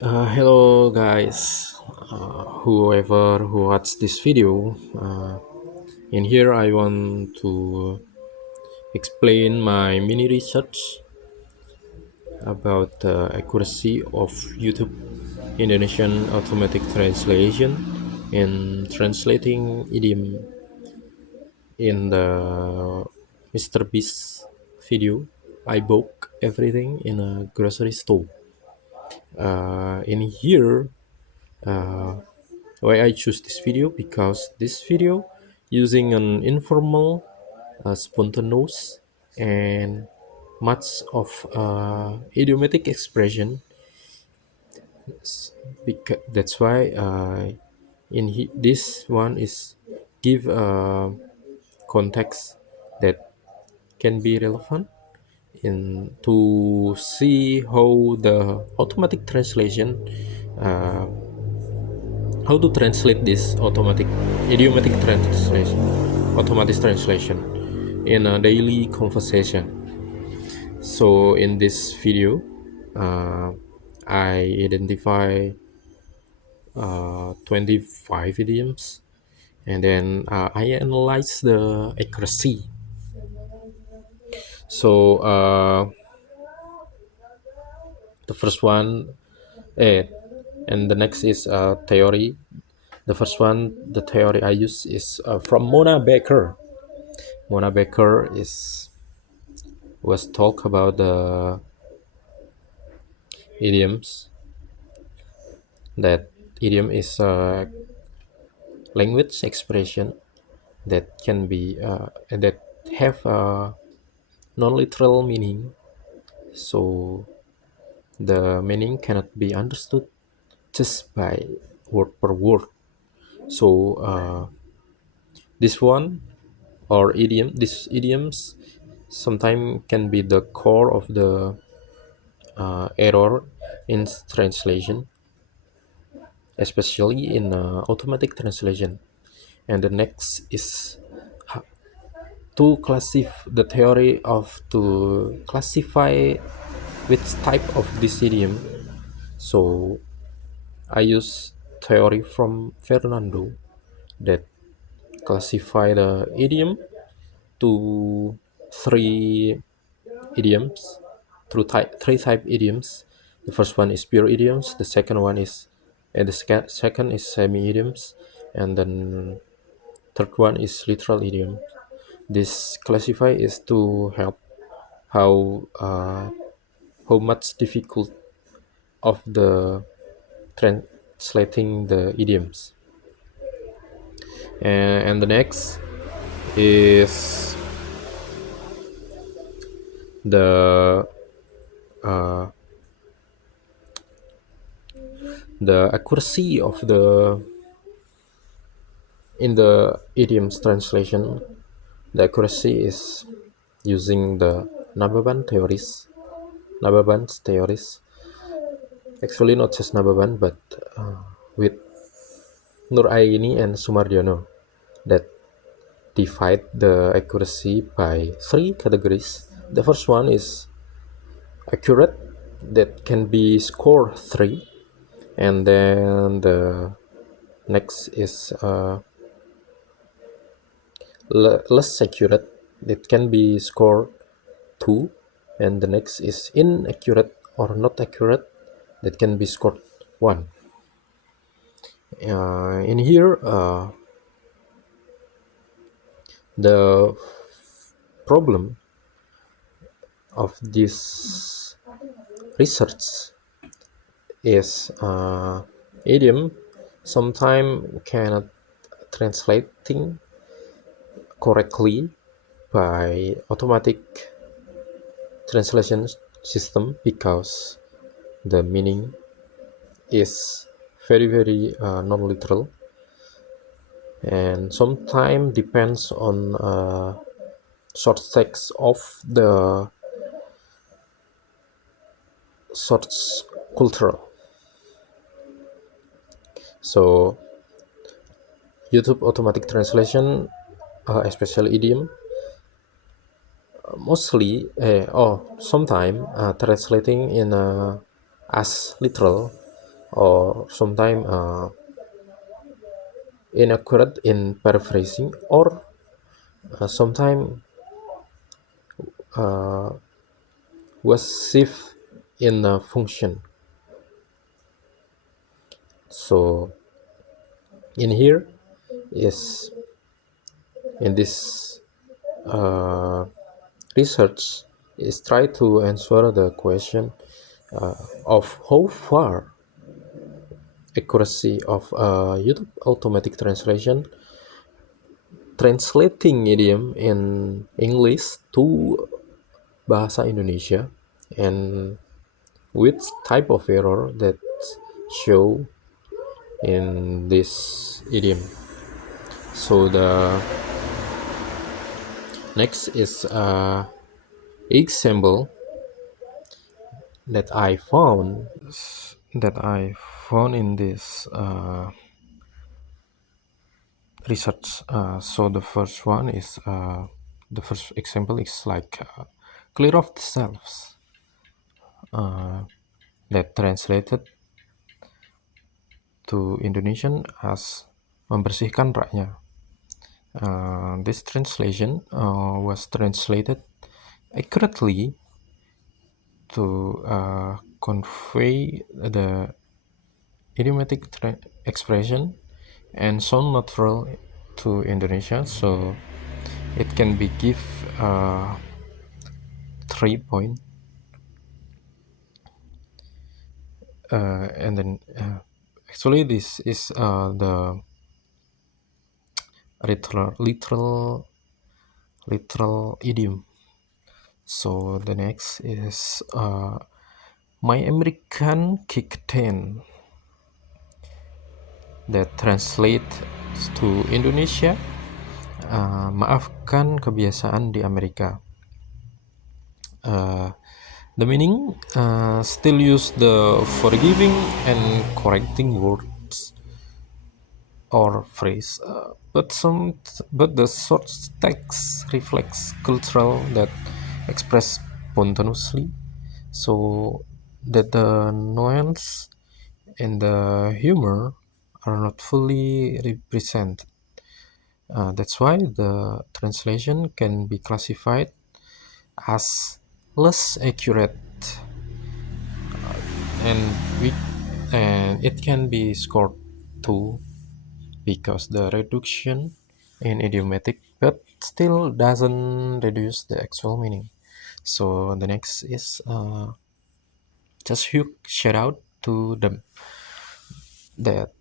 Hello guys, whoever who watched this video. In here I want to explain my mini research about the accuracy of YouTube Indonesian automatic translation in translating idiom in the Mr. Beast video. I bought everything in a grocery store. In here, uh, why I choose this video, because this video using an informal, spontaneous, and much of idiomatic expression. Because that's why this one is give a context that can be relevant in to see how the automatic translation, uh, how to translate this idiomatic translation, automatic translation in a daily conversation. So in this video, uh, I identify 25 idioms, and then I analyze the accuracy. So the first one, eh, and the next is theory. The first one, the theory I use is from Mona Baker. Mona Baker is was talk about the idioms. That idiom is a language expression that can be that have a non-literal meaning. So the meaning cannot be understood just by word per word. So this one or these idioms sometimes can be the core of the error in translation, especially in automatic translation. And the next is to classify the theory of to classify which type of this idiom. So I use theory from Fernando that classify the idiom to three idioms, through three type idioms. The first one is pure idioms. The second one is, and the second is semi idioms, and then third one is literal idiom. This classify is to help how much difficult of the translating the idioms. And the next is the uh, the accuracy of the in the idioms translation. The accuracy is using the Nababan's theories. Actually, not just Nababan, but with Nur Aini and Sumardiono, that divide the accuracy by three categories. The first one is accurate, that can be score 3, and then the next is less accurate, that can be score 2, and the next is inaccurate or not accurate, that can be scored 1. In here, the problem of this research is idiom sometimes cannot translating correctly by automatic translation system, because the meaning is very non-literal, and sometimes depends on source text of the source cultural. So YouTube automatic translation, especially idiom, mostly or sometime translating in as literal, or sometimes inaccurate in paraphrasing, or sometimes uh, was shift in a function. So in here is in this uh, research is try to answer the question of how far accuracy of YouTube automatic translation translating idiom in English to bahasa Indonesia, and which type of error that show in this idiom. So the next is example that I found in this research. So the first one is the first example is like clear of the selves, that translated to Indonesian as membersihkan raknya. This translation was translated accurately to convey the idiomatic expression and sound natural to Indonesia. So it can be give 3 point, and then actually this is the literal idiom. So the next is my American kick 10, that translate to Indonesia, maafkan kebiasaan di Amerika. The meaning still use the forgiving and correcting words or phrase, but the short text reflects cultural that express spontaneously, so that the nuance and the humor are not fully represented. That's why the translation can be classified as less accurate, and we and it can be scored too, because the reduction in idiomatic but still doesn't reduce the actual meaning. So the next is just huge shout out to them that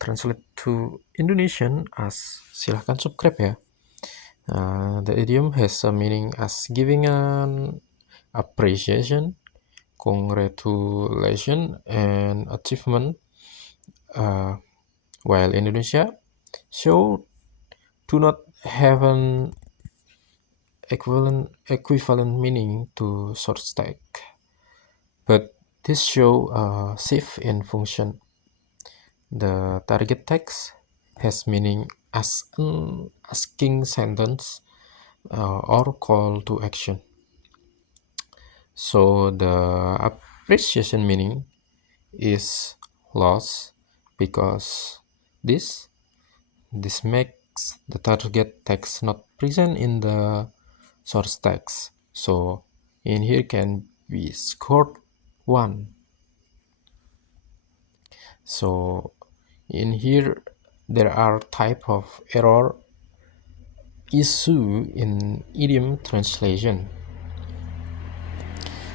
translate to Indonesian as silahkan subscribe ya. The idiom has a meaning as giving an appreciation, congratulation, and achievement, uh, while Indonesia show do not have an equivalent meaning to short stack, but this show a shift in function. The target text has meaning as an asking sentence or call to action. So the appreciation meaning is lost because this this makes the target text not present in the source text. So in here can be scored 1. So in here there are type of error issue in idiom translation.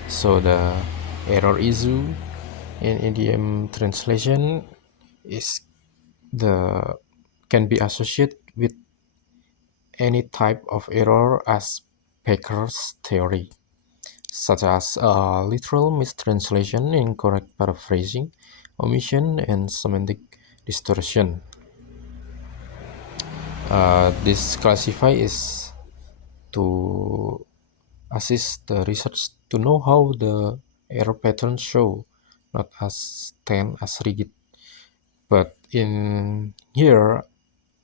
So the error issue in idiom translation is the can be associated with any type of error as Baker's theory, such as literal mistranslation, incorrect paraphrasing, omission, and semantic distortion. This classify is to assist the research to know how the error patterns show, not as stand as rigid. But in here,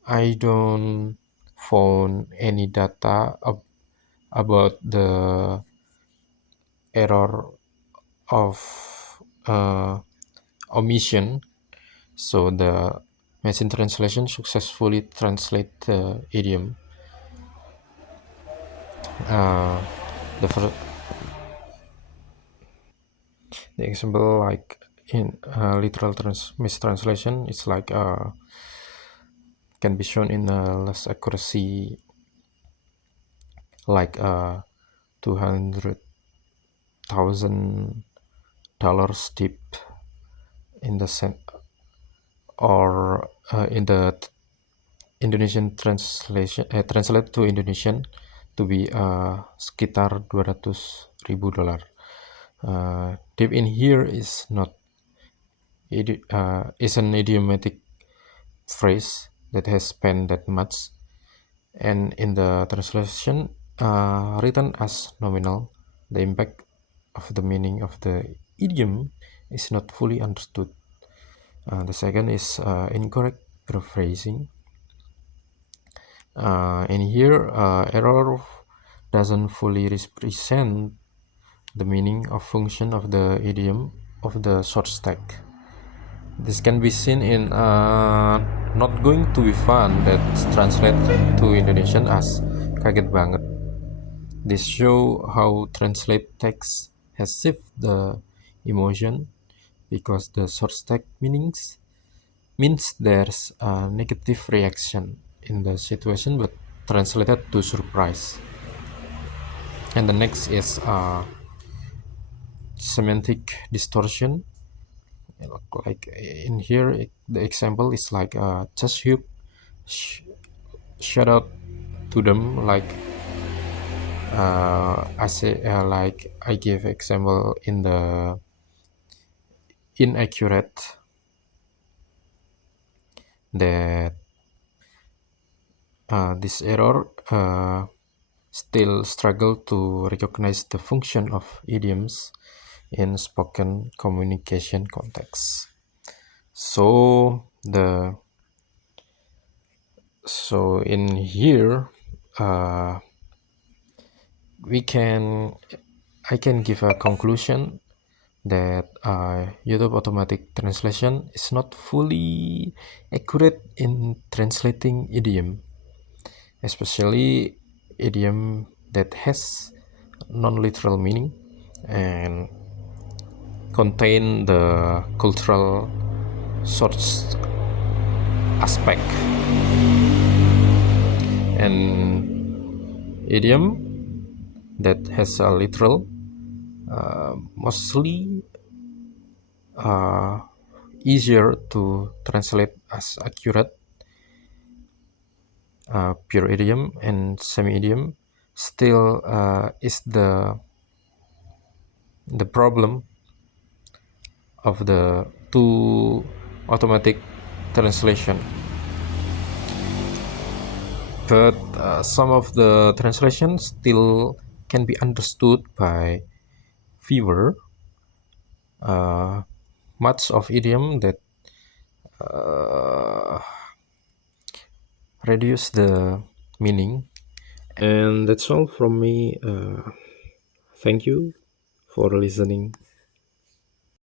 I don't found any data about the error of uh, omission. So the machine translation successfully translate the idiom. Uh, the first, the example like in literal mistranslation is like can be shown in less accuracy, like $200,000 tip in the or in the Indonesian translation, translate to Indonesian to be sekitar $200,000. Tip in here is not is an idiomatic phrase that has spent that much, and in the translation written as nominal, the impact of the meaning of the idiom is not fully understood. The second is incorrect paraphrasing. In here, error doesn't fully represent the meaning or function of the idiom of the source text. This can be seen in not going to be fun that translate to Indonesian as kaget banget. This show how translate text has shifted the emotion because the source text means there's a negative reaction in the situation, but translated to surprise. And the next is semantic distortion. Like in here, the example is like just hook, sh- shout out to them, like I say, like I give example in the inaccurate, that this error still struggle to recognize the function of idioms in spoken communication context. So in here, uh, we can I can give a conclusion that YouTube automatic translation is not fully accurate in translating idiom, especially idiom that has non-literal meaning and contain the cultural source aspect. And idiom that has a literal mostly easier to translate as accurate. Pure idiom and semi-idiom still is the problem of the two automatic translation. But some of the translations still can be understood by viewer. Much of idiom that reduce the meaning. And that's all from me. Thank you for listening.